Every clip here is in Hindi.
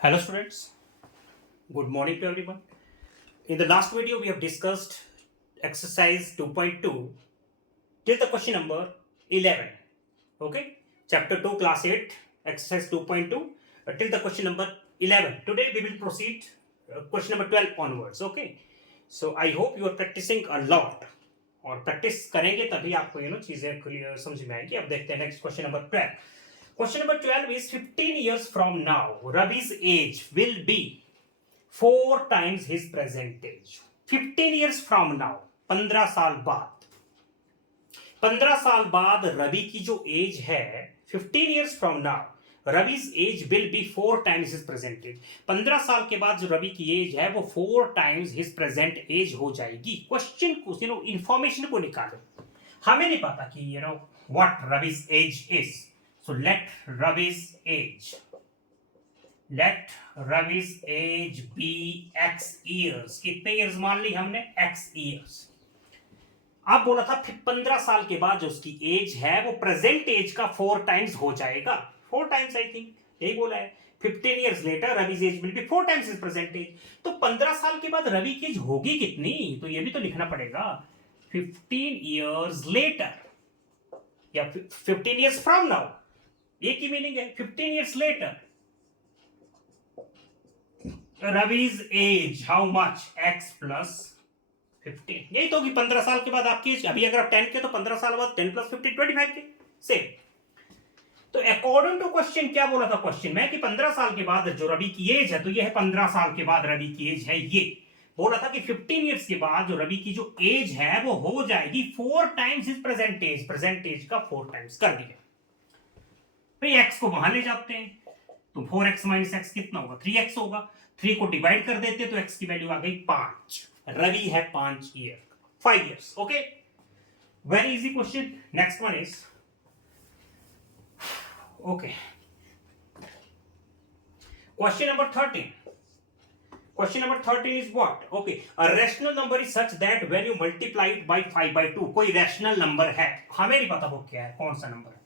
Hello students, good morning to everyone. In the last video we have discussed exercise 2.2 till the question number 11. Okay, chapter 2 class 8 exercise 2.2 till the question number 11. Today we will proceed question number 12 onwards. Okay, so I hope you are practicing a lot और प्रैक्टिस करेंगे तभी आपको चीजें क्लियर समझ में आएगी. अब देखते हैं next question number 12. Question number 12 is 15 years from now, Ravi's age will be 4 times his present age. 15 years from now, 15 साल बाद. 15 साल बाद रवि की जो एज है, 15 years from now, Ravi's age will be 4 times his present age. 15 साल के बाद जो रवि की एज है वो 4 times his present age हो जाएगी. क्वेश्चन को इंफॉर्मेशन को निकालो. हमें नहीं पता कि what Ravi's age is. So let Ravi's age be x years. कितने years मान ली हमने? x years. अब बोला था 15 साल के बाद जो उसकी एज है वो प्रेजेंट एज का 4 टाइम्स हो जाएगा. 4 टाइम्स आई थिंक यही बोला है. 15 years later Ravi's age will be 4 times his present age. तो 15 साल के बाद रवि की एज होगी कितनी? तो ये भी तो लिखना पड़ेगा. 15 years later या 15 years from now. एक ही मीनिंग है. 15 years later Ravi's age how much? x plus 15. यही तो कि 15 साल के बाद आपकी एज. अभी अगर आप 10 के तो 15 साल बाद 10 plus 15 25 के सेम. तो अकॉर्डिंग टू क्वेश्चन क्या बोला था क्वेश्चन में कि 15 साल के बाद जो रवि की एज है, तो ये है 15 साल के बाद रवि की एज है. ये बोला था कि 15 इयर्स के बाद जो रवि की जो एज है वो हो जाएगी 4 times his present age. Present age का 4 टाइम्स कर दिया. भाई x को वहां ले जाते हैं तो 4x माइनस एक्स कितना होगा? 3x होगा. 3 को डिवाइड कर देते तो x की वैल्यू आ गई 5. रवि है 5 year 5 years. Okay, very easy question. Next one is okay question number 13. Question number 13 is what? Okay, a rational number is such that when you multiply it by 5/2, कोई rational number है, हमें नहीं पता वो क्या है, कौन सा नंबर है.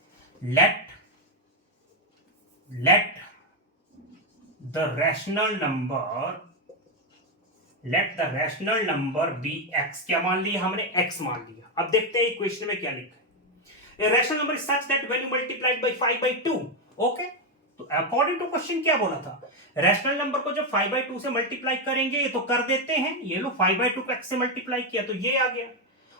Let the rational number be x. क्या मान लिया हमने? x मान लिया. अब देखते हैं इक्वेशन में क्या लिखा है. A rational number is such that when you multiply it by 5/2. Okay, तो अकॉर्डिंग टू क्वेश्चन क्या बोला था? रैशनल नंबर को जब 5/2 से मल्टीप्लाई करेंगे तो कर देते हैं. ये लो 5/2 को x से मल्टीप्लाई किया तो ये आ गया.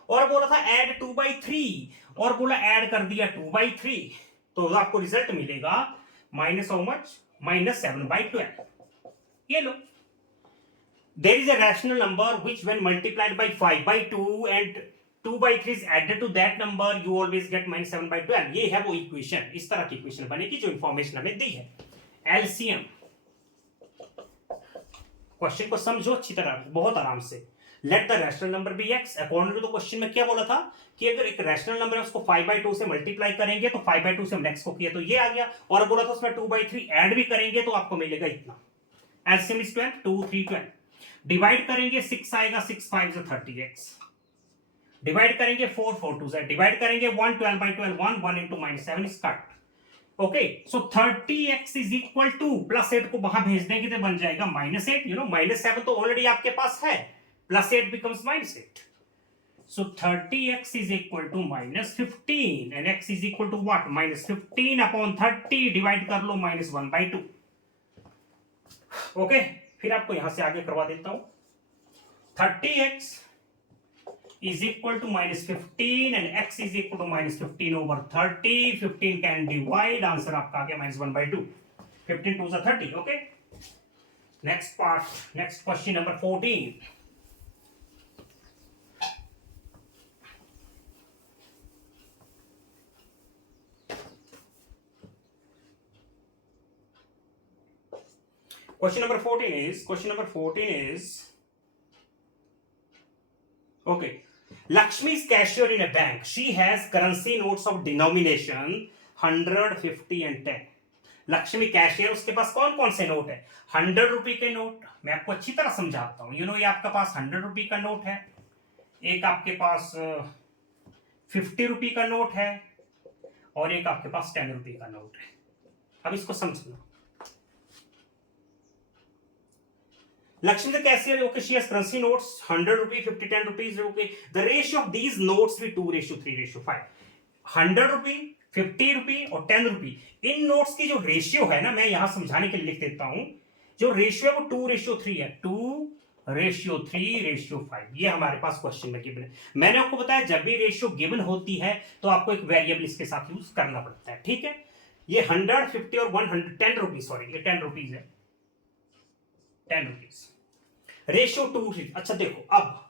और बोला था ऐड 2/3 और बोला ऐड कर दिया 2/3. तो आपको रिजल्ट मिलेगा माइनस हाउ मच? माइनस 7/12. ये लो. There is a rational number which when multiplied by 5/2 and 2/3 is added to that number, you always get minus 7/12. ये है वो इक्वेशन. इस तरह की इक्वेशन बनेगी जो इंफॉर्मेशन हमें दी है. एलसीएम. क्वेश्चन को समझो अच्छी तरह, बहुत आराम से. Let the rational number be x. According to the question में क्या बोला था कि अगर एक रैशनल नंबर है उसको 5/2 से मल्टीप्लाई करेंगे तो 5/2 से हम एक्स को किया तो ये आ गया. और बोला था उसमें 2/3 ऐड भी करेंगे तो आपको मिलेगा इतना. LCM is 12. 2 3 12. डिवाइड करेंगे 6 आएगा. 6 5 30x. डिवाइड करेंगे 4 4 2 डिवाइड करेंगे 1 12/12 1 into minus 7 is cut. Okay, so 30x is equal to +8 को वहां भेज देंगे तो बन जाएगा -8. -7 तो ऑलरेडी आपके पास है. +8 becomes -8. So 30x is equal to -15 and x is equal to what? -15 upon 30 divide कर लो -1/2. ओके, फिर आपको यहां से आगे करवा देता हूं. 30x is equal to -15 and x is equal to -15 over 30. 15 can divide. Answer आपका आ गया -1/2. 15 2 30. Okay, next part. Next question number 14. Question number 14 is okay. Lakshmi is cashier in a bank. She has currency notes of denomination 100, 50 and 10. Lakshmi cashier, उसके पास कौन कौन से नोट है? 100 रुपए के नोट. मैं आपको अच्छी तरह समझाता हूं. ये आपका पास 100 रुपए का नोट है. एक आपके पास 50 रुपए का नोट है और एक आपके पास 10 रुपए का नोट है. अब इसको समझना. Lakshmi the cashier, okay, she has currency notes, 100 rupee, 50, 10 rupees, okay. The ratio of these notes be 2:3:5. 100 रुपी, 50 रुपी और 10 रुपी, इन नोट्स की जो रेशियो है ना, मैं यहां समझाने के लिए लिख देता हूं, जो रेशियो है वो 2:3 है, 2:3:5। ये हमारे पास क्वेश्चन में गिवन है। मैंने आपको बताया जब भी रेशियो गिवन होती है तो आपको एक वेरिएबल इसके साथ यूज करना पड़ता है, ठीक है। ये 100, 50 और 100, 10 रुपीज, सॉरी ये 10 रुपीज है, 10 रुपीज, रेशियो 2। अच्छा देखो, अब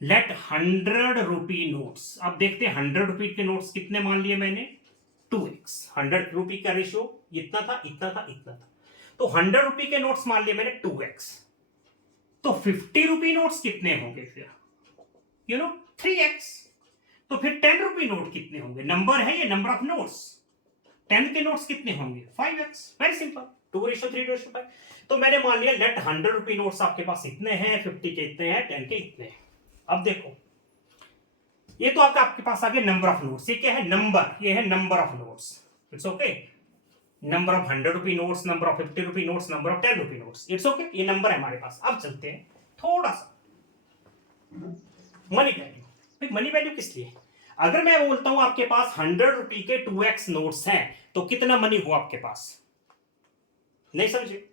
लेट 100 रुपी नोट्स, अब देखते हैं 100 रुपी के नोट्स कितने मान लिए मैंने, 2x। 100 रुपी का रेशियो इतना था, इतना था, इतना था, तो 100 रुपी के नोट्स मान लिए मैंने 2x। तो 50 रुपी नोट्स कितने होंगे फिर, 3x। तो फिर 10 रुपी नोट कितने होंगे, नंबर है ये, नंबर ऑफ नोट्स, 10 के नोट्स कितने होंगे, 5x। Very simple, 2:3:5। तो मैंने मान लिया लेट 100 रुपी नोट्स आपके पास इतने हैं, 50 के इतने हैं, 10 के इतने हैं। अब देखो, ये तो आपके पास आ गया नंबर ऑफ नोट्स। ये क्या है, नंबर, ये है number of notes, it's okay. Number of 100 rupee notes, number of 50 rupee notes, number of 10 rupee notes, it's okay, ये नंबर है हमारे पास। अब चलते हैं थोड़ा सा मनी वैल्यू। मनी वैल्यू किस लिए, अगर मैं बोलता हूं आपके पास 100 रुपी के 2x नोट्स हैं तो कितना मनी हुआ आपके पास, नहीं समझे।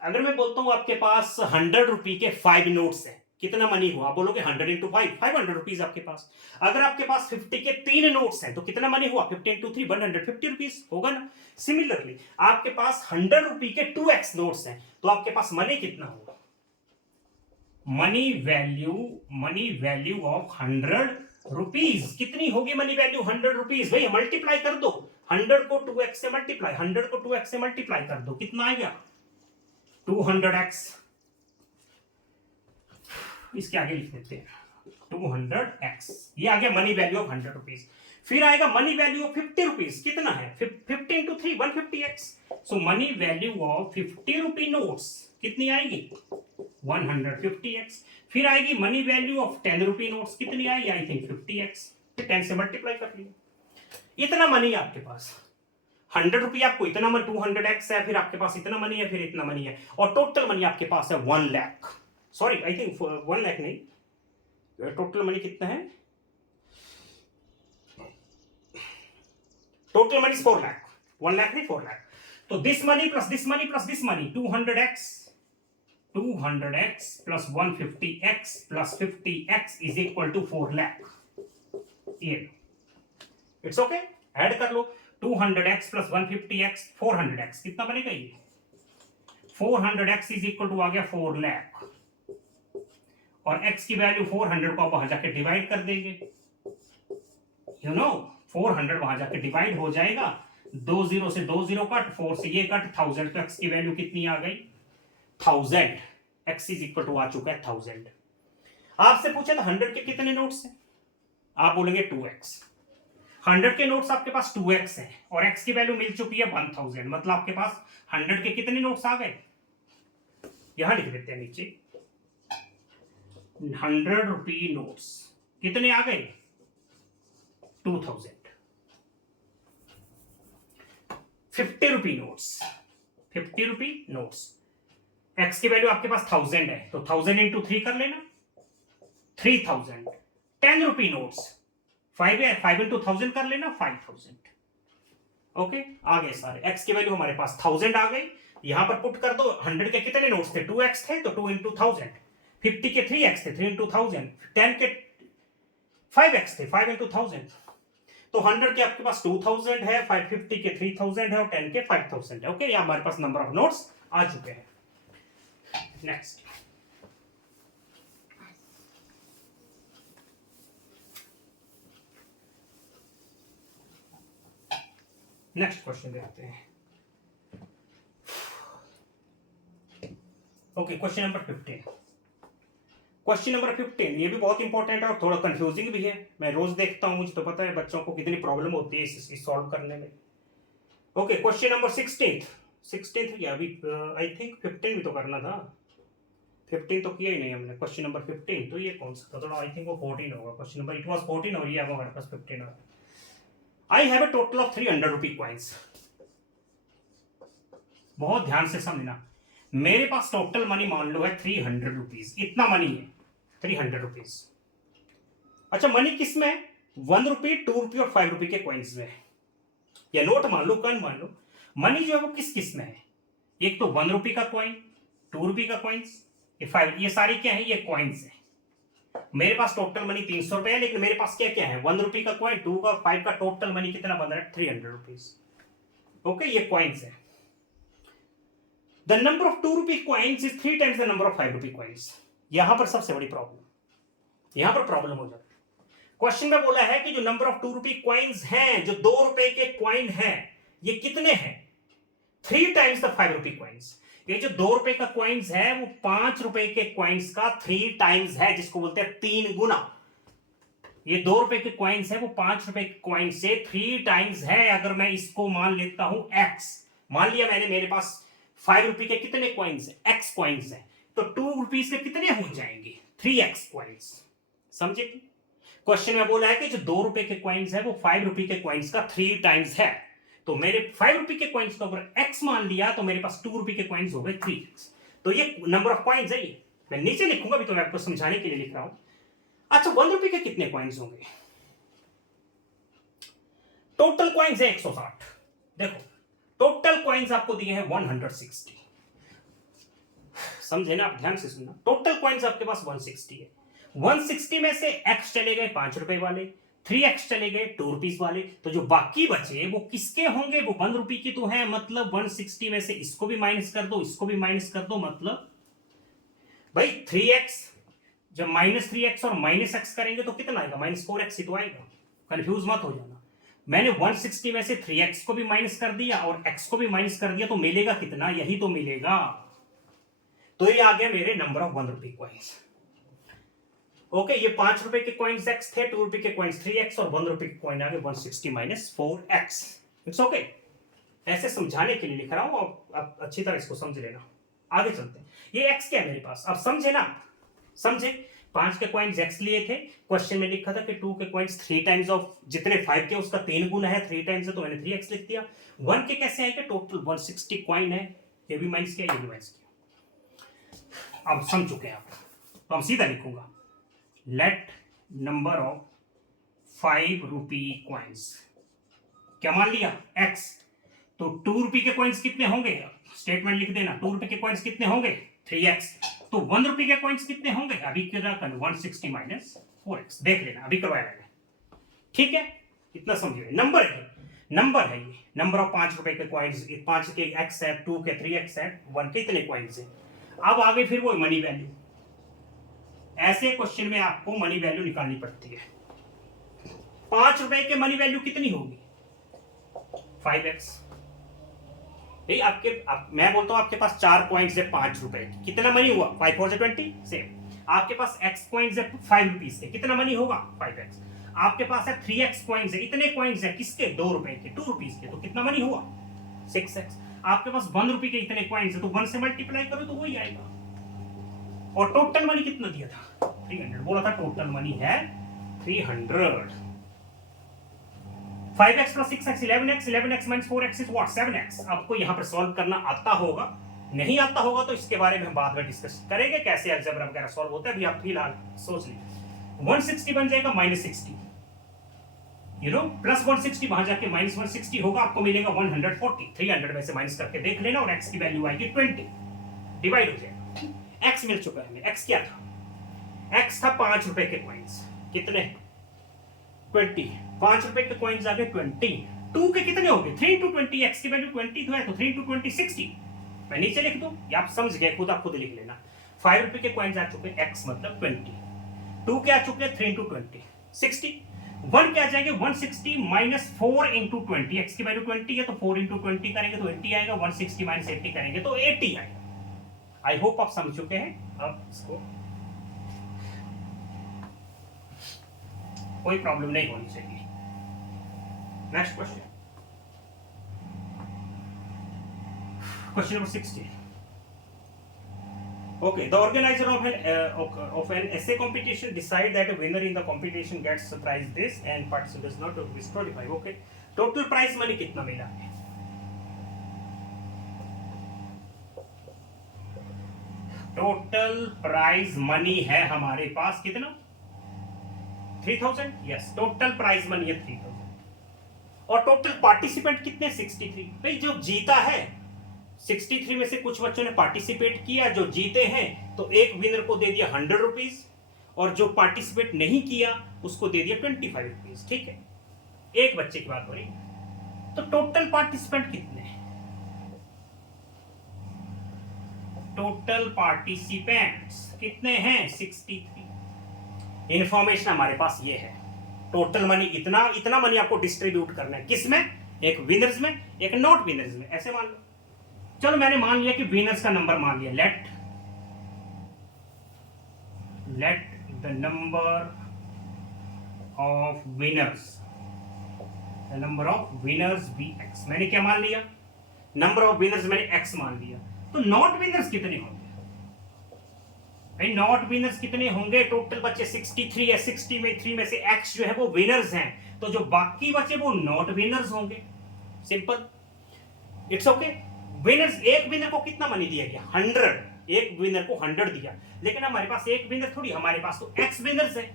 अगर मैं बोलता हूं आपके पास 100 रुपी के 5 नोट्स हैं, कितना मनी हुआ, आप बोलोगे 100 इंटू 5, 500 रुपीज आपके पास। अगर आपके पास 50 के 3 नोट्स हैं तो कितना मनी हुआ, 50 इंटू 3, 150 रुपीज होगा ना। सिमिलरली आपके पास 100 रुपी के 2x नोट्स हैं तो आपके पास मनी कितना होगा, मनी वैल्यू ऑफ 100 रुपीज कितनी होगी, मनी वैल्यू 100 रुपीज। भैया मल्टीप्लाई कर दो, 100 को 2x से मल्टीप्लाई, 100 को 2x से मल्टीप्लाई कर दो, कितना आएगा 200x। इसके आगे लिख देते हैं 200x, ये आ गया मनी वैल्यू ऑफ 100 रुपीज। फिर आएगा मनी वैल्यू ऑफ 50 रुपीज, कितना है 50 into 3, 150x। So money value of 50 rupee notes कितनी आएगी, 150x। फिर आएगी money value of 10 rupee notes, कितनी आएगी, आई थिंक 50x। फिर 10 से मल्टीप्लाई कर लिया, इतना मनी है आपके पास। 100 रुपी आपको इतना मनी, 200x है, फिर आपके पास इतना मनी है, फिर इतना मनी है, और टोटल मनी आपके पास है 1 lakh. Sorry I think 1 lakh नहीं, टोटल मनी कितना है, टोटल मनी 4 लाख, 1 लाख नहीं 4 लाख। तो this money plus this money plus this money, 200x plus 150x plus 50x is equal to 4 lakh. ये इट्स ओके, ऐड कर लो 200x प्लस 150x 400x, कितना बनेगा ये 400x इज इक्वल टू आ गया 4 लाख, और x की वैल्यू 400 को आप वहां जाके डिवाइड कर देंगे, 400 वहां जाके डिवाइड हो जाएगा, 2 0 से 2 0 कट, 4 से ये कट, 1000। तो x की वैल्यू कितनी आ गई 1000, x इज इक्वल टू आ चुका है 1000। आपसे पूछा था 100 के कितने नोट्स हैं, आप बोलेंगे 2x। 100 के नोट्स आपके पास 2x हैं और x की वैल्यू मिल चुकी है 1000, मतलब आपके पास 100 के कितने नोट्स आ गए, यहां लिख देते हैं नीचे 100 रुपी नोट्स कितने आ गए 2000। 50 रुपी नोट्स, 50 रुपी नोट्स, x की वैल्यू आपके पास 1000 है तो 1000 इंटू 3 कर लेना 3000। 10 रुपी नोट्स 5 है, 5 इंटू 1000 कर लेना 5000। ओके, आ गए सारे, x की वैल्यू हमारे पास 1000 आ गई, यहां पर पुट कर दो। 100 के कितने नोट्स थे 2x थे तो 2 इंटू 1000, 50 के 3x थे 3 इंटू 1000, 10 के 5x थे 5 इंटू 1000। तो 100 के आपके पास 2000 है, 550 के 3000 है और 10 के 5000 है। ओके, ये हमारे पास नंबर ऑफ नोट्स आ चुके हैं। नेक्स्ट क्वेश्चन देखते हैं। Okay, question number 15। Question number 15 ये भी बहुत इंपॉर्टेंट है और थोड़ा कंफ्यूजिंग भी है। मैं रोज देखता हूं, मुझे तो पता है बच्चों को कितनी प्रॉब्लम होती है इस सॉल्व करने में। ओके, क्वेश्चन नंबर 16 या अभी आई थिंक 15 भी तो करना था, 15 तो किया ही नहीं हमने। क्वेश्चन नंबर 15 तो ये कौन सा था, थोड़ा आई थिंक वो 14 होगा। क्वेश्चन नंबर इट वाज 14 और ये अब हमारे पास 15 है। I have a total of 300 rupee coins. बहुत ध्यान से समझना, मेरे पास टोटल मनी मान लो है 300 रुपीज, इतना मनी है 300 रुपीज। अच्छा मनी किस में है? 1 रुपी, 2 रुपी और 5 रुपी के कॉइन्स में है, या नोट मान लो, कन मान लो। मनी जो है वो किस किस में है? एक तो 1 रुपी का कॉइन, 2 रुपी का कॉइन्स, ये 5, ये सारी क्या है? ये कॉइन्स है। मेरे पास टोटल मनी 300 रुपए है, लेकिन मेरे पास क्या क्या है? 1 रुपी का कॉइन, 2 का, 5 का, टोटल मनी कितना बन रहा है? 300 रुपीज। ओके, ये कॉइन्स है। The number of 2 rupee coins is 3 times the number of 5 rupee coins. यहां पर सबसे बड़ी प्रॉब्लम, यहां पर प्रॉब्लम हो जाती है। क्वेश्चन में बोला है कि जो नंबर ऑफ 2 रुपी कॉइन्स हैं, जो 2 रुपए के कॉइन हैं, ये कितने हैं? 3 टाइम्स द 5 रुपी कॉइन्स। ये जो 2 रुपए का कॉइन्स है वो 5 रुपए के कॉइन्स का 3 टाइम्स है, जिसको बोलते हैं 3 गुना। ये 2 रुपए के कॉइन्स है वो 5 रुपए के कॉइन से 3 टाइम्स है। अगर मैं इसको मान लेता हूं x, मान लिया मैंने, मेरे पास 5 रुपए के कितने कॉइन्स है? x कॉइन्स है, तो 2 रुपीज के कितने हो जाएंगे? 3x coins. समझे? क्वेश्चन में बोला है कि जो 2 रुपए के कॉइन्स है वो 5 रुपए के कॉइन्स का 3 टाइम्स है। तो मेरे 5 रुपए के कॉइन्स को अगर x मान लिया तो मेरे पास 2 रुपए के कॉइन्स हो गए 3x। तो ये नंबर ऑफ कॉइन्स है। ये मैं नीचे लिखूंगा भी, तो मैं आपको समझाने के लिए लिख रहा हूं। अच्छा 1 रुपए के कितने कॉइन्स होंगे? टोटल कॉइन्स है 160। देखो टोटल कॉइन्स आपको दिए हैं 160। समझे ना? आप ध्यान से सुनना। टोटल कॉइन्स आपके पास 160 है। 160 में से x चले गए 5 रुपए वाले, 3x चले गए 2 रुपीज वाले, तो जो बाकी बचे वो किसके होंगे? वो 1 रुपए की तो है, मतलब 160 में से इसको भी माइनस कर दो, इसको भी माइनस कर दो, मतलब भाई 3x, जब -3x और -x करेंगे तो कितना आएगा? -4x ही तो आएगा। कंफ्यूज मत हो जाना। मैंने 160 में से 3x को भी माइनस कर दिया और x को भी माइनस कर दिया, तो मिलेगा कितना? यही तो मिलेगा। तो ये आ गया मेरे number of 1 rupee coins. Okay, ये 5 रुपए के कॉइन्स x थे, 2 रुपए के कॉइन्स 3x और 1 रुपए के कॉइन आ गए 160 - 4x। इट्स ओके, ऐसे समझाने के लिए लिख रहा हूं, आप अच्छी तरह इसको समझ लेना। आगे चलते हैं। ये x क्या है मेरे पास? अब समझे ना? समझे? 5 के कॉइन्स x लिए थे, क्वेश्चन में लिखा था कि 2 के कॉइन्स 3 टाइम्स ऑफ जितने 5 के उसका 3 गुना है, 3 टाइम्स है, तो मैंने 3x लिख दिया। 1 के कैसे आएगा? टोटल 160 कॉइन है, ये भी माइनस किया, ये भी माइनस किया। अब समझ चुके हैं आप, तो हम सीधा लिखूंगा let number of 5 rupee coins, क्या मान लिया? x। तो 2 रुपी के कॉइन्स कितने होंगे? स्टेटमेंट लिख देना। 2 रुपए के कॉइन्स कितने होंगे? 3x। तो 1 रुपए के कॉइन्स कितने होंगे? अभी कितना करना? 160 - 4x। देख लेना, अभी करवाया मैंने। ठीक है, इतना समझिए। नंबर है, नंबर है ये। नंबर ऑफ 5 रुपए के कॉइन्स, 5 के x है, 2 के 3x है, 1 के इतने कॉइन्स है। अब आगे फिर वो मनी वैल्यू। ऐसे क्वेश्चन में आपको मनी वैल्यू निकालनी पड़ती है। 5 रुपए के मनी वैल्यू कितनी होगी? 5x। मैं बोलता हूं आपके पास 4 कॉइन्स है 5 रुपए की, कितना मनी हुआ? 5 4 20 सेम। आपके पास x कॉइन्स है 5 रुपीज के, कितना मनी होगा? 5x। आपके पास है 3x कॉइन्स है, इतने कॉइन्स है किसके? 2 रुपए के, 2 रुपीज के, तो कितना मनी हुआ? 6x। आपके पास 1 रुपए के इतने कॉइन्स है, तो 1 से मल्टीप्लाई करो तो वही आएगा। और टोटल मनी कितना दिया था? 300। बोला था टोटल मनी है 300। 5x + 6x 11x, 11x - 4x is what? 7x। आपको यहां पर सॉल्व करना आता होगा, नहीं आता होगा तो इसके बारे में हम बाद में डिस्कस करेंगे, कैसे अलजेब्रा वगैरह सॉल्व होता है। अभी आप फिलहाल सोच लीजिए। 160 बन जाएगा -60, प्लस 160 वहां जाके -160 होगा, आपको मिलेगा 140। 300 में से माइनस करके देख लेना, और x की वैल्यू आएगी 20, डिवाइड हो जाएगा। x मिल चुका है हमें। x क्या था? x था 5 रुपए के कॉइन्स, कितने? 20। 5 रुपए के कॉइन्स आ गए 20। 2 के कितने हो गए? 3 × 20। x की वैल्यू 20 तो है, तो 3 × 20 60। मैं नीचे लिख दूं, या आप समझ गए, खुद आप खुद लिख लेना। 5 रुपए के कॉइन्स आ चुके, x मतलब 20। 2 के आ चुके 3 × 20 60। 1 के आ जाएंगे 160 - 4 × 20। x की वैल्यू 20 है, तो 4 × 20 करेंगे तो 80 आएगा। 160 - 80 करेंगे तो 80 आएगा। आई होप आप समझ चुके हैं। अब इसको कोई प्रॉब्लम नहीं होनी चाहिए। Next question, question number 16। Okay, the organizer of an essay competition decide that a winner in the competition gets prize this and participants not rupees 25. Okay, total prize money कितना मिला है? टोटल प्राइज मनी है हमारे पास कितना 3000। यस, टोटल प्राइज मनी है 3000 और टोटल पार्टिसिपेंट कितने 63। भाई जो जीता है 63 में से कुछ बच्चों ने पार्टिसिपेट किया, जो जीते हैं तो एक विनर को दे दिया 100 रुपीज और जो पार्टिसिपेट नहीं किया उसको दे दिया 25 रुपीज। ठीक है, एक बच्चे की बात हो रही है। तो टोटल पार्टिसिपेंट कितने हैं? टोटल पार्टिसिपेंट्स कितने हैं 63। इंफॉर्मेशन हमारे पास ये है, टोटल मनी इतना इतना मनी आपको डिस्ट्रीब्यूट करना है, किसमें? एक विनर्स में, एक नॉट विनर्स में। ऐसे मान लो, चलो मैंने मान लिया कि विनर्स का नंबर मान लिया, let the number of winners, the number of winners be x. मैंने क्या मान लिया? नंबर ऑफ विनर्स मैंने एक्स मान लिया। तो नॉट विनर्स कितने होंगे भाई? नॉट विनर्स कितने होंगे? टोटल बच्चे 63 है, 63 में से एक्स जो है वो विनर्स हैं, तो जो बाकी बचे वो नॉट विनर्स होंगे। Simple, it's okay. विनर्स, एक विनर को कितना मनी दिया गया? 100। एक विनर को 100 दिया, लेकिन हमारे पास एक विनर थोड़ी, हमारे पास तो एक्स विनर्स है।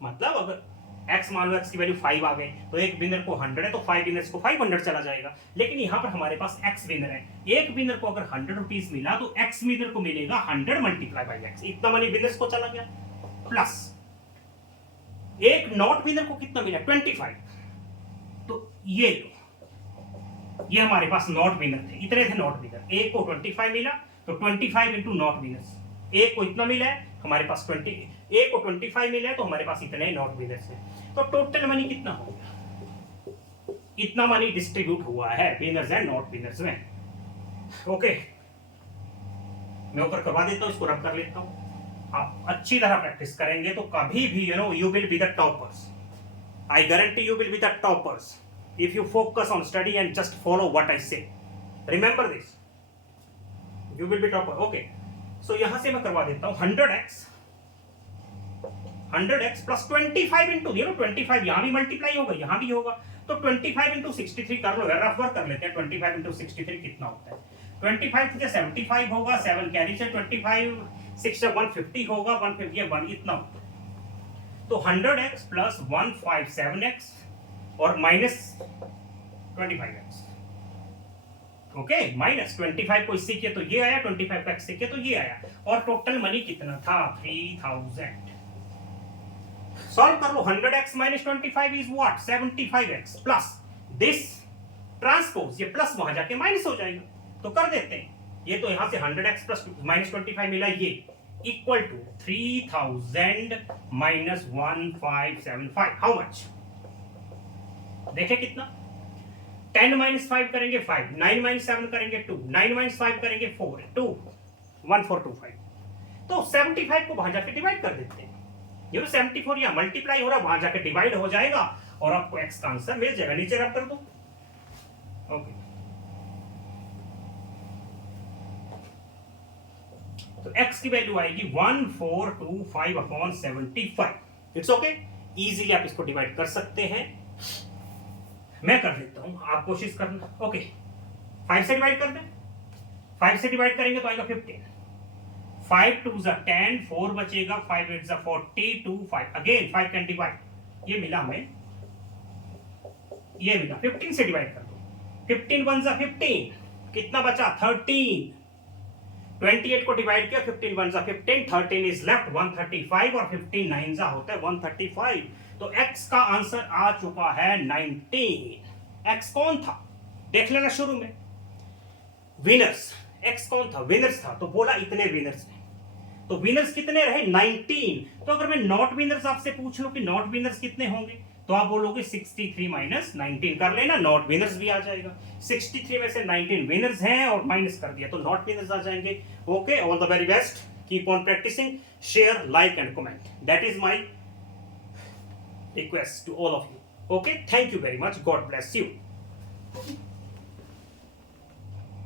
मतलब अगर एक्स मान लो, एक्स की वैल्यू 5 आ गई, तो एक विनर को 100 है तो 5 विनर्स को 500 चला जाएगा। लेकिन यहां पर हमारे पास एक्स विनर है, एक विनर को अगर 100 रुपीज मिला तो एक्स विनर को मिलेगा 100 मल्टीप्लाई बाई एक्स, इतना मनी विनर्स को चला गया। प्लस एक नॉट विनर को कितना मिला? 25। तो ये लो, ये हमारे पास नॉट विनर थे, इतने थे नॉट विनर। एक को 25 मिला तो 25 इंटू नॉट विनर्स, एक को इतना मिला है हमारे पास 20, एक को 25 मिला है तो हमारे पास इतने नॉट विनर्स हैं। तो टोटल मनी कितना हो गया? इतना मनी डिस्ट्रीब्यूट हुआ है विनर्स एंड नॉट विनर्स में। ओके, मैं ऊपर करवा देता हूं, इसको रब कर लेता हूं। आप अच्छी तरह प्रैक्टिस करेंगे तो कभी भी you will be the toppers. I guarantee you will be the toppers if you focus on study and just follow what I say. Remember this, you will be topper. Okay, so यहां से मैं करवा देता हूं 100x plus 25 into 25 यहां भी मल्टीप्लाई होगा, यहां भी होगा, तो 25 into 63 कर लो, रफ वर्क कर लेते हैं। 25 into 63 कितना होता है? 25 से 75 होगा, 7 कैरी से 25 6 से 150 होगा, 150 1 इतना होता है। तो 100x plus 157x और माइनस 25x। ओके, माइनस 25 को इससे किया तो ये आया, 25 x से किया तो ये आया, और टोटल मनी कितना था? 3000। सॉल्व कर लो। 100x minus 25 is what? 75x plus this transpose, ये प्लस वहां जाके माइनस हो जाएगा, तो कर देते हैं। ये तो यहां से 100x प्लस माइनस 25 मिला, ये equal to 3000 minus 1575। How much? देखें कितना? 10 माइनस 5 करेंगे 5, 9 माइनस 7 करेंगे 2, 9 माइनस 5 करेंगे 4, 2 1425। तो 75 को वहां जाके डिवाइड कर देते हैं। ये 74 यहाँ मल्टीप्लाई हो रहा है, वहां जाके डिवाइड हो जाएगा और आपको x का आंसर मिल जाएगा। नीचे रख कर दो। ओके, तो x की वैल्यू आएगी 1425 अपॉन 75। इट्स ओके, इजीली आप इसको डिवाइड कर सकते हैं। मैं कर देता हूं, आप कोशिश करना। ओके, 5 से डिवाइड कर दें। 5 से डिवाइड करेंगे तो आएगा 15। 5 2 जा 10, 4 बचेगा, 5 8 जा 40, 2 5 अगेन 5 कैन डिवाइड। ये मिला हमें, ये मिला। 15 से डिवाइड कर दो। 15 1 जा 15, कितना बचा? 13। 28 को डिवाइड किया, 15 1 जा 15, 13 इज लेफ्ट 135 और 15 9 जा होता है 135। तो x का आंसर आ चुका है 19। x कौन था? देख लेना शुरू में, विनर्स। x कौन था? विनर्स था, तो बोला इतने विनर्स हैं। तो विनर्स कितने रहे? 19। तो अगर मैं नॉट विनर्स आपसे पूछ लूं कि नॉट विनर्स कितने होंगे, तो आप बोलोगे 63 माइनस 19 कर लेना, नॉट विनर्स भी आ जाएगा। 63 में से 19 विनर्स हैं और माइनस कर दिया तो नॉट विनर्स आ जाएंगे। Okay, all the very best, keep on practising, share, like and comment, that is my request to all of you. Okay, thank you very much, God bless you.